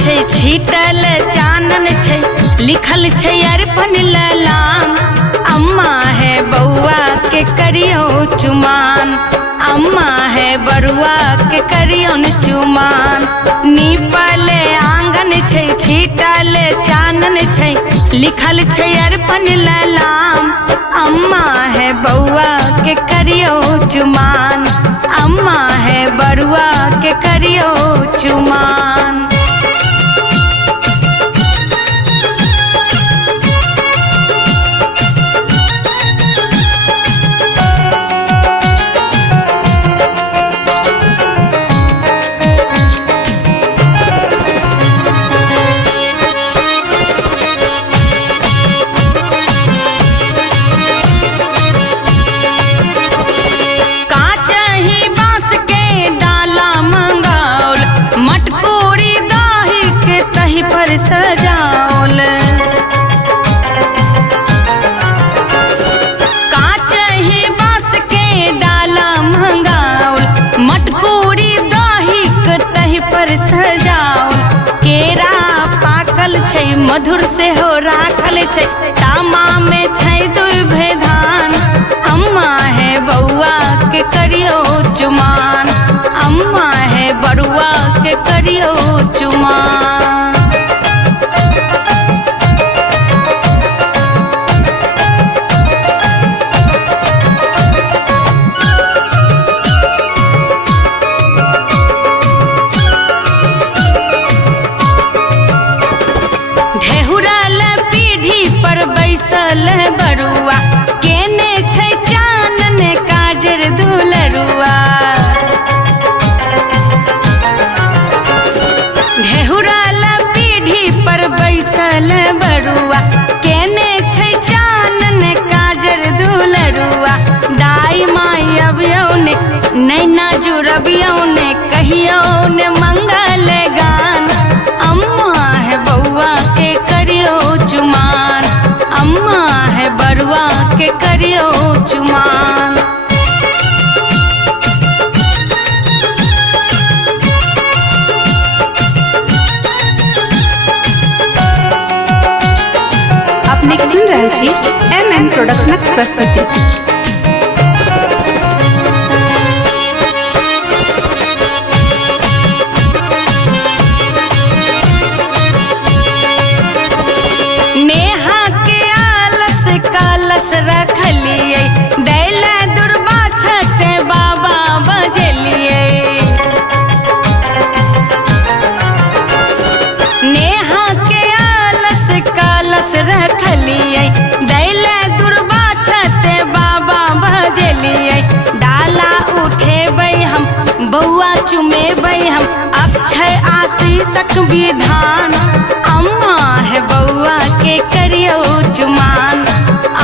छै छीटल चानन छै लिखल छै अर्पण ललाम। अम्मा है बउआ के करियो चुमान, अम्मा है बरुआ के करियो चुमान। नीपल आंगन छै छीटल चानन छै लिखल छै अर्पण ललाम। अम्मा है बउआ के करियो चुमान, अम्मा है बरुआ के करियो चुमान। सजाओल कांच ही बांस के डाला मंगाओल, मटकूरी दही के तही पर सजाओल। केरा पाकल छै मधुर से हो राखल छै तामा में छै दुभे धान। अम्मा है बउआ के करियो चुमान, अम्मा है बरुआ के करियो चुमान। बैसल बरुआ केने छै चानन काजर दुलरुआ। ढेहुराल पीढ़ी पर बैसल बरुआ केने छै चानन काजर दुलरुआ। दाई माई अबियो ने नैना जुड़बियो ने कहियो ने मंगल गान। अम्मा है बउआ के करियो चुमान, अम्मा है बरुआ के करियो चुमान। अपने सुन रहल छी MM प्रोडक्शनक प्रस्तुति। कलश रखलिए दैला दुर्बा छते बाबा बजलिए। नेहा के आलस कलश रखलिए दैला दुर्बा छते बाबा बजलिए। डाला उठेबै हम बउआ चुमेबै हम अक्षय आशीषक विधान। अम्मा है बउआ के करियो चुमान,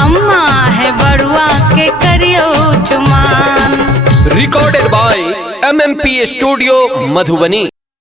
अम्मा है बरुआ के करियो चुमान। Recorded by MMP studio Madhubani.